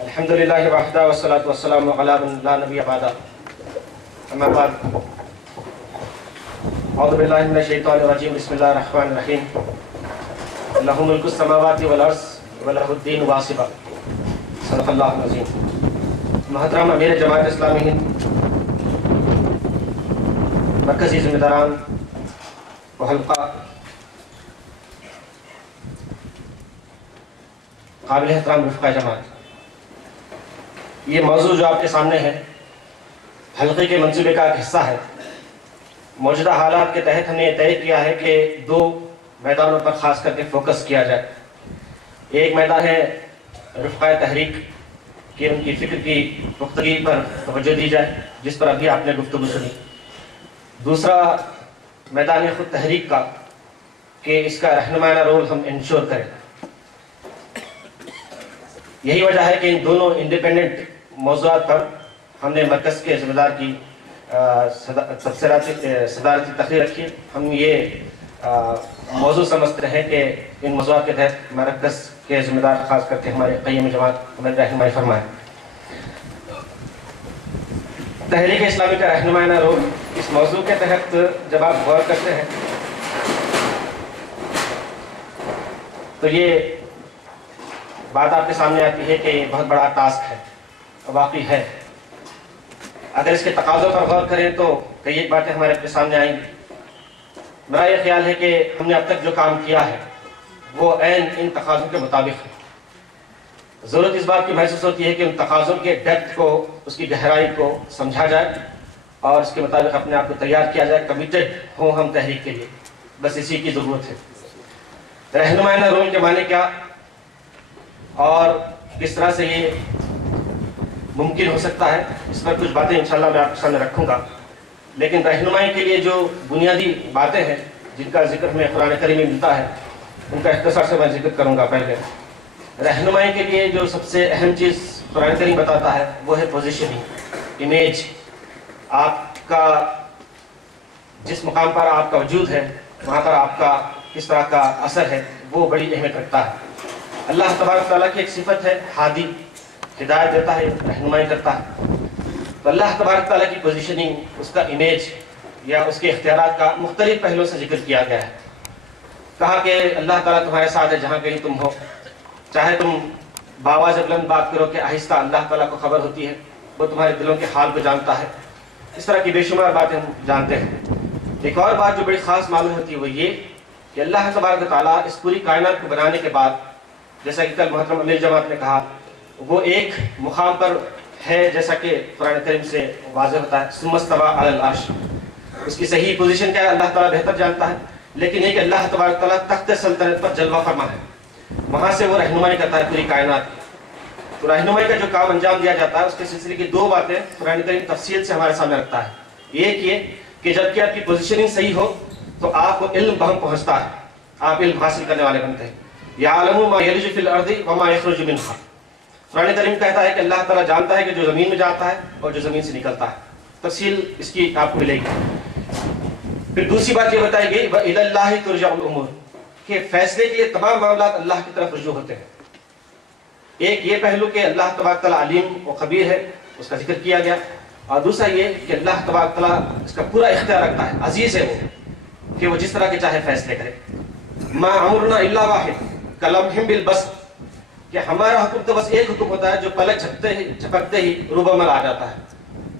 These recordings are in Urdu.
الحمدللہ وحدہ والصلاۃ والسلام علی من لا نبی بعدہ اما بعد اعوذ باللہ من الشیطان الرجیم بسم اللہ الرحمن الرحیم لہ ملک السماوات والارض ولہ الدین واصبا صدق اللہ العظیم۔ محترم امیر جماعت اسلامی ہند، مرکزی ذمہ داران و حلقہ، قابل احترام رفقۂ جماعت، یہ موضوع جو آپ کے سامنے ہے حلقے کے منصوبے کا ایک حصہ ہے۔ موجودہ حالات کے تحت ہم نے یہ طے کیا ہے کہ دو میدانوں پر خاص کر کے فوکس کیا جائے۔ ایک میدان ہے رفقۂ تحریک کہ ان کی فکر کی پختگی پر توجہ دی جائے، جس پر ابھی آپ نے گفتگو سنی۔ دوسرا میدان خود تحریک کا کہ اس کا رہنمائانہ رول ہم انشور کریں۔ یہی وجہ ہے کہ ان دونوں انڈیپینڈنٹ موضوعات پر ہم نے مرکز کے ذمہ دار کی صدارتی تقریر رکھی۔ ہم یہ موضوع سمجھتے ہیں کہ ان موضوعات کے تحت مرکز کے ذمہ دار خاص کر کے ہمارے قیم جماعت ہمیں رہنمائی فرمائیں۔ تحریک اسلامی کا رہنمائانہ رول، اس موضوع کے تحت جب آپ غور کرتے ہیں تو یہ بات آپ کے سامنے آتی ہے کہ یہ بہت بڑا ٹاسک ہے، واقعی ہے۔ اگر اس کے تقاضوں پر غور کریں تو کئی باتیں ہمارے اپنے سامنے آئیں گی۔ میرا یہ خیال ہے کہ ہم نے اب تک جو کام کیا ہے وہ عین ان تقاضوں کے مطابق ہے۔ ضرورت اس بات کی محسوس ہوتی ہے کہ ان تقاضوں کے ڈیپتھ کو، اس کی گہرائی کو سمجھا جائے اور اس کے مطابق اپنے آپ کو تیار کیا جائے، کمیٹڈ ہوں ہم تحریک کے لیے۔ بس اسی کی ضرورت ہے۔ رہنمائانہ رول کے معنی کیا اور کس طرح سے یہ ممکن ہو سکتا ہے، اس پر کچھ باتیں انشاءاللہ میں آپ کے سامنے رکھوں گا۔ لیکن رہنمائی کے لیے جو بنیادی باتیں ہیں جن کا ذکر ہمیں قرآن کریم میں ملتا ہے، ان کا اختصار سے میں ذکر کروں گا۔ پہلے رہنمائی کے لیے جو سب سے اہم چیز قرآن کریم بتاتا ہے وہ ہے پوزیشننگ، امیج۔ آپ کا جس مقام پر آپ کا وجود ہے وہاں پر آپ کا کس طرح کا اثر ہے، وہ بڑی اہمیت رکھتا ہے۔ اللہ تبارک تعالیٰ کی ایک صفت ہے ہادی، ہدایت دیتا ہے، رہنمائی کرتا ہے۔ تو اللہ تبارک تعالیٰ کی پوزیشننگ، اس کا امیج یا اس کے اختیارات کا مختلف پہلوؤں سے ذکر کیا گیا ہے۔ کہا کہ اللہ تعالیٰ تمہارے ساتھ ہے جہاں کہیں تم ہو، چاہے تم باواز بلند بات کرو کہ آہستہ، اللہ تعالیٰ کو خبر ہوتی ہے، وہ تمہارے دلوں کے حال کو جانتا ہے۔ اس طرح کی بے شمار باتیں ہم جانتے ہیں۔ ایک اور بات جو بڑی خاص معلوم ہوتی ہے وہ یہ کہ اللہ تبارک تعالیٰ اس پوری کائنات کو بنانے کے بعد، جیسا کہ کل محترم امیر جماعت نے کہا، وہ ایک مقام پر ہے جیسا کہ قرآن کریم سے واضح ہوتا ہے، ثم استوى علی العرش۔ اس کی صحیح پوزیشن کیا ہے اللہ تعالیٰ بہتر جانتا ہے، لیکن یہ کہ اللہ تبارک تعالیٰ تخت سلطنت پر جلوہ فرما ہے، وہاں سے وہ رہنمائی کرتا ہے پوری کائنات کی۔ تو رہنمائی کا جو کام انجام دیا جاتا ہے اس کے سلسلے کی دو باتیں قرآن کریم تفصیل سے ہمارے سامنے رکھتا ہے۔ ایک یہ کہ جب کہ آپ کی پوزیشننگ صحیح ہو تو آپ کو علم بہم پہنچتا ہے، آپ علم حاصل کرنے والے بنتے ہیں۔ یعلم ما یلج فی الارض وما یخرج منها۔ قرآن کریم کہتا ہے کہ اللہ تعالیٰ جانتا ہے کہ جو زمین میں جاتا ہے اور جو زمین سے نکلتا ہے۔ تفصیل اس کی آپ کو ملے گی۔ پھر دوسری بات یہ بتائی گئی وَإِلَى اللَّهِ تُرْجَعُ الْأُمُورُ، کہ فیصلے کے لیے تمام معاملات اللہ کی طرف رجوع ہوتے ہیں۔ ایک یہ پہلو کہ اللہ تبارک تعالیٰ علیم و خبیر ہے، اس کا ذکر کیا گیا، اور دوسرا یہ کہ اللہ تبارک تعالیٰ اس کا پورا اختیار رکھتا ہے، عزیز ہے وہ کہ وہ جس طرح کے چاہے فیصلے کرے۔ مَا أَمْرُنَا إِلَّا وَاحِدٌ كَلَمْحٍ بِالْبَصَرِ، کہ ہمارا حکم تو بس ایک حکم ہوتا ہے جو پلک جھپکتے ہی روب عمل آ جاتا ہے۔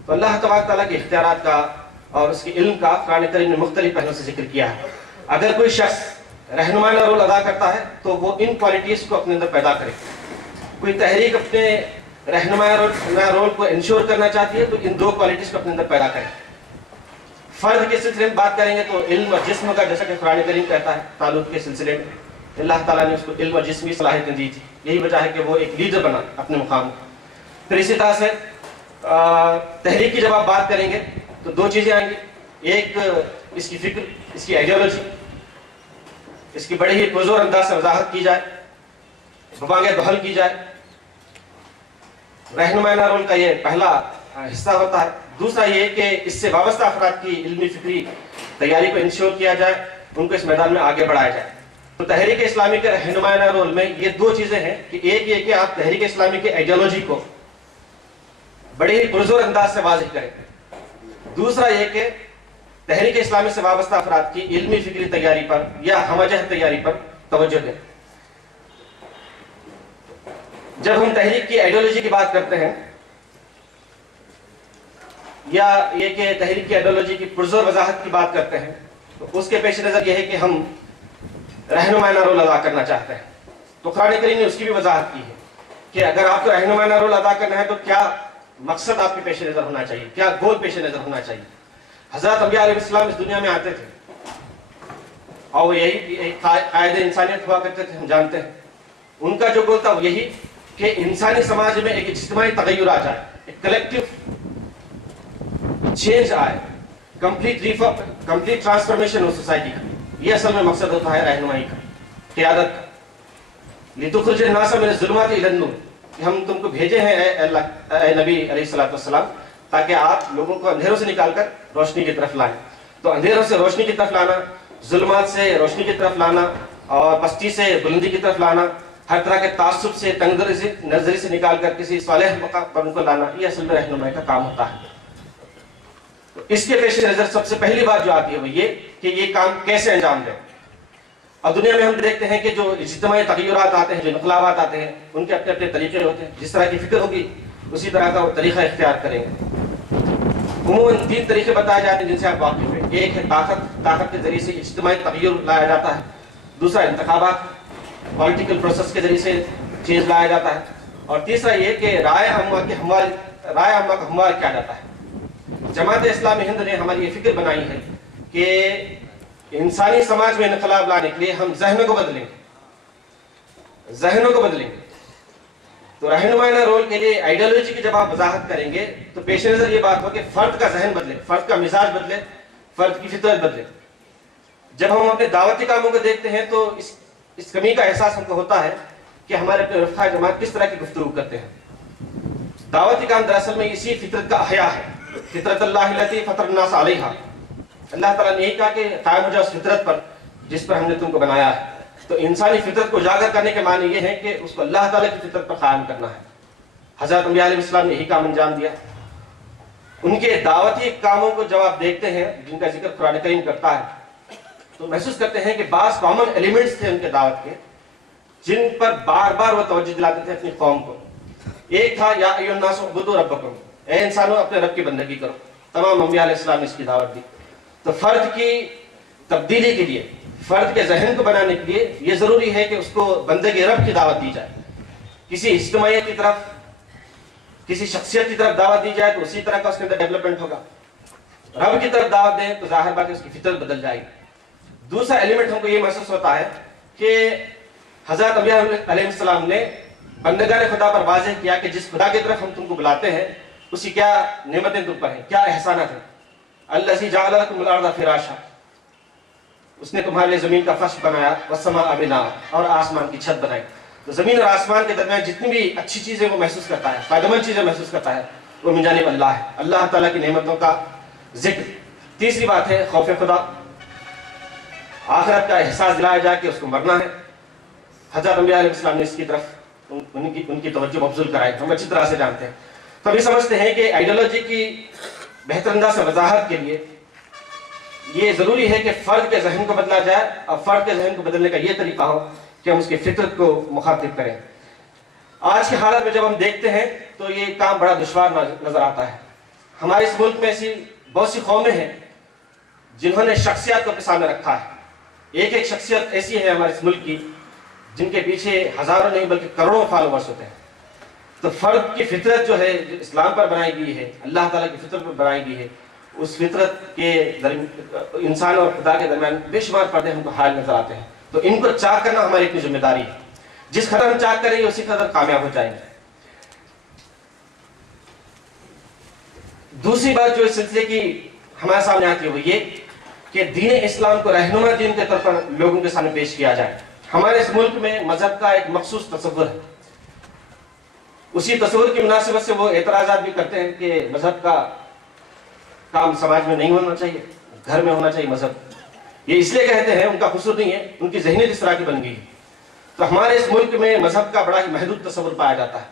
تو اللہ تبارک تعالیٰ کے اختیارات کا اور اس کے علم کا قرآن کریم نے مختلف پہلوؤں سے ذکر کیا ہے۔ اگر کوئی شخص رہنمائانہ رول ادا کرتا ہے تو وہ ان کوالٹیز کو اپنے اندر پیدا کرے۔ کوئی تحریک اپنے رہنمائانہ رول کو انشور کرنا چاہتی ہے تو ان دو کوالٹیز کو اپنے اندر پیدا کرے۔ فرد کے سلسلے میں بات کریں گے تو علم اور جسم کا، جیسا کہ قرآن کریم کہتا ہے تعلق کے سلسلے میں، اللہ تعالیٰ نے اس کو علم اور جسمی صلاحیتیں دی تھی، یہی وجہ ہے کہ وہ ایک لیڈر بنا اپنے مقام پر۔ پھر اسی طرح سے تحریک کی جب آپ بات کریں گے تو دو چیزیں آئیں گی، ایک اس کی فکر، اس کی آئیڈیالوجی، اس کی بڑے ہی پرزور انداز سے وضاحت کی جائے، ببانگ دہل کی جائے۔ رہنمائانہ رول کا یہ پہلا حصہ ہوتا ہے۔ دوسرا یہ کہ اس سے وابستہ افراد کی علمی فکری تیاری کو انشور کیا جائے، ان کو اس میدان میں آگے بڑھایا جائے۔ تو تحریک اسلامی کے رہنمائانہ رول میں یہ دو چیزیں ہیں کہ ایک یہ کہ آپ تحریک اسلامی کے آئیڈیالوجی کو بڑے ہی پرزور انداز سے واضح کریں، دوسرا یہ کہ تحریک اسلامی سے وابستہ افراد کی علمی فکری تیاری پر یا ہمہ جہت تیاری پر توجہ دیں۔ جب ہم تحریک کی آئیڈیالوجی کی بات کرتے ہیں یا یہ کہ تحریک کی آئیڈیالوجی کی پرزور وضاحت کی بات کرتے ہیں تو اس کے پیش نظر یہ ہے کہ ہم رہنمائانہ رول ادا کرنا چاہتے ہیں۔ تو قرآن کریم نے اس کی بھی وضاحت کی ہے کہ اگر آپ کو رہنمائانہ رول ادا کرنا ہے تو کیا مقصد آپ کے پیش نظر ہونا چاہیے، کیا گول پیش نظر ہونا چاہیے۔ حضرت انبیاء علیہ السلام اس دنیا میں آتے تھے اور وہ یہی قائد انسانیت ہوا کرتے تھے، ہم جانتے ہیں۔ ان کا جو گول تھا وہ یہی کہ انسانی سماج میں ایک اجتماعی تغیر آ جائے، ایک کلیکٹیو چینج آئے، کمپلیٹ ٹرانسفارمیشن ہو سوسائٹی کا۔ یہ اصل میں مقصد ہوتا ہے رہنمائی کا، قیادت کا۔ لِتُخْرِجَ النَّاسَ مِنَ الظُّلُمَاتِ إِلَى النُّورِ، کہ ہم تم کو بھیجے ہیں اے نبی علیہ السلام تاکہ آپ لوگوں کو اندھیروں سے نکال کر روشنی کی طرف لائیں۔ تو اندھیروں سے روشنی کی طرف لانا، ظلمات سے روشنی کی طرف لانا اور پستی سے بلندی کی طرف لانا، ہر طرح کے تعصب سے، تنگ نظری سے نکال کر کسی صالح مقام پر ان کو لانا، یہ اصل میں رہنمائی کا کام ہوتا ہے۔ تو اس کے پیش نظر سب سے پہلی بات جو آتی ہے وہ یہ کہ یہ کام کیسے انجام دیں۔ اور دنیا میں ہم دیکھتے ہیں کہ جو اجتماعی تغیرات آتے ہیں، جو انقلابات آتے ہیں، ان کے اپنے اپنے طریقے ہوتے ہیں۔ جس طرح کی فکر ہوگی اسی طرح کا وہ طریقہ اختیار کریں گے۔ عموماً 3 طریقے بتائے جاتے ہیں جن سے آپ واقف ہیں۔ ایک ہے طاقت کے ذریعے سے اجتماعی تغیر لایا جاتا ہے۔ دوسرا انتخابات، پولیٹیکل پروسیس کے ذریعے سے چینج لایا جاتا ہے۔ اور تیسرا یہ کہ رائے عامہ کا ہموار کیا جاتا ہے۔ جماعت اسلامی ہند نے ہماری یہ فکر بنائی ہے کہ انسانی سماج میں انقلاب لانے کے لیے ہم ذہنوں کو بدلیں گے۔ تو رہنمائانہ رول کے لیے آئیڈیالوجی کی جب آپ وضاحت کریں گے تو پیش نظر یہ بات ہو کہ فرد کا ذہن بدلے، فرد کا مزاج بدلے، فرد کی فطرت بدلے۔ جب ہم اپنے دعوتی کاموں کو دیکھتے ہیں تو اس کمی کا احساس ہم کو ہوتا ہے کہ ہمارے اپنے رفقا جماعت کس طرح کی گفتگو کرتے ہیں۔ دعوتی کام دراصل میں اسی فطرت کا احیاء ہے۔ فطرت اللہ التی فطر الناس علیہا، اللہ تعالیٰ نے یہی کہا کہ قائم ہو جاؤ اس فطرت پر جس پر ہم نے تم کو بنایا ہے۔ تو انسانی فطرت کو اجاگر کرنے کے معنی یہ ہے کہ اس کو اللہ تعالیٰ کی فطرت پر قائم کرنا ہے۔ حضرت انبیاء علیہ السلام نے یہی کام انجام دیا۔ ان کے دعوتی کاموں کو جب آپ دیکھتے ہیں جن کا ذکر قرآن کریم کرتا ہے تو محسوس کرتے ہیں کہ بعض کامن ایلیمنٹس تھے ان کے دعوت کے جن پر بار بار وہ توجہ دلاتے تھے اپنی قوم کو۔ ایک تھا یا ایھا الناس اعبدوا ربکم، اے انسانوں اپنے رب کی بندگی کرو۔ تمام انبیاء علیہ السلام نے اس کی دعوت دی۔ تو فرد کی تبدیلی کے لیے، فرد کے ذہن کو بنانے کے لیے یہ ضروری ہے کہ اس کو بندگی رب کی دعوت دی جائے۔ کسی اجتماعیت کی طرف، کسی شخصیت کی طرف دعوت دی جائے تو اسی طرح کا اس کے اندر ڈیولپمنٹ ہوگا۔ رب کی طرف دعوت دیں تو ظاہر بات ہے اس کی فطرت بدل جائے گی۔ دوسرا ایلیمنٹ ہم کو یہ محسوس ہوتا ہے کہ حضرت انبیاء علیہ السلام نے بندگان خدا پر واضح کیا کہ جس خدا کی طرف ہم تم کو بلاتے ہیں اس کی کیا نعمتیں تم پر ہیں، کیا احسانات ہیں۔ الذی جعل لکم الارض فراشا، اس نے تمہارے لیے زمین کا فرش بنایا، والسماء بناء، اور آسمان کی چھت بنائی۔ تو زمین اور آسمان کے درمیان جتنی بھی اچھی چیزیں وہ محسوس کرتا ہے، فائدہ مند چیزیں محسوس کرتا ہے، وہ من جانب اللہ ہے، اللہ تعالیٰ کی نعمتوں کا ذکر۔ تیسری بات ہے خوف خدا، آخرت کا احساس دلایا جائے کہ اس کو مرنا ہے۔ حضرت انبیاء علیہ السلام نے اس کی طرف ان کی توجہ مبذول کرائی، ہم اچھی طرح سے جانتے ہیں۔ تو ہم یہ سمجھتے ہیں کہ آئیڈیالوجی کی بہتر انداز سے وضاحت کے لیے یہ ضروری ہے کہ فرد کے ذہن کو بدلا جائے، اور فرد کے ذہن کو بدلنے کا یہ طریقہ ہو کہ ہم اس کی فطرت کو مخاطب کریں۔ آج کی حالت میں جب ہم دیکھتے ہیں تو یہ کام بڑا دشوار نظر آتا ہے۔ ہمارے اس ملک میں ایسی بہت سی قومیں ہیں جنہوں نے شخصیات کو اپنے سامنے رکھا ہے۔ ایک ایک شخصیت ایسی ہے ہمارے اس ملک کی جن کے پیچھے ہزاروں نہیں بلکہ کروڑوں فالوورز ہوتے ہیں۔ تو فرد کی فطرت جو ہے جو اسلام پر بنائی گئی ہے، اللہ تعالیٰ کی فطرت پر بنائی گئی ہے، اس فطرت کے انسان اور خدا کے درمیان بے شمار پردے ہم کو حائل نظر آتے ہیں۔ تو ان کو چاک کرنا ہماری اپنی ذمہ داری ہے۔ جس قدر ہم چاک کریں گے اسی قدر کامیاب ہو جائیں گے۔ دوسری بات جو اس سلسلے کی ہمارے سامنے آتی ہے وہ یہ کہ دین اسلام کو رہنما دین کے طور پر لوگوں کے سامنے پیش کیا جائے۔ ہمارے اس ملک میں مذہب کا ایک مخصوص تصور ہے، اسی تصور کی مناسبت سے وہ اعتراضات بھی کرتے ہیں کہ مذہب کا کام سماج میں نہیں ہونا چاہیے، گھر میں ہونا چاہیے مذہب۔ یہ اس لیے کہتے ہیں، ان کا قصور نہیں ہے، ان کی ذہنیت اس طرح کی بن گئی ہے۔ تو ہمارے اس ملک میں مذہب کا بڑا ہی محدود تصور پایا جاتا ہے۔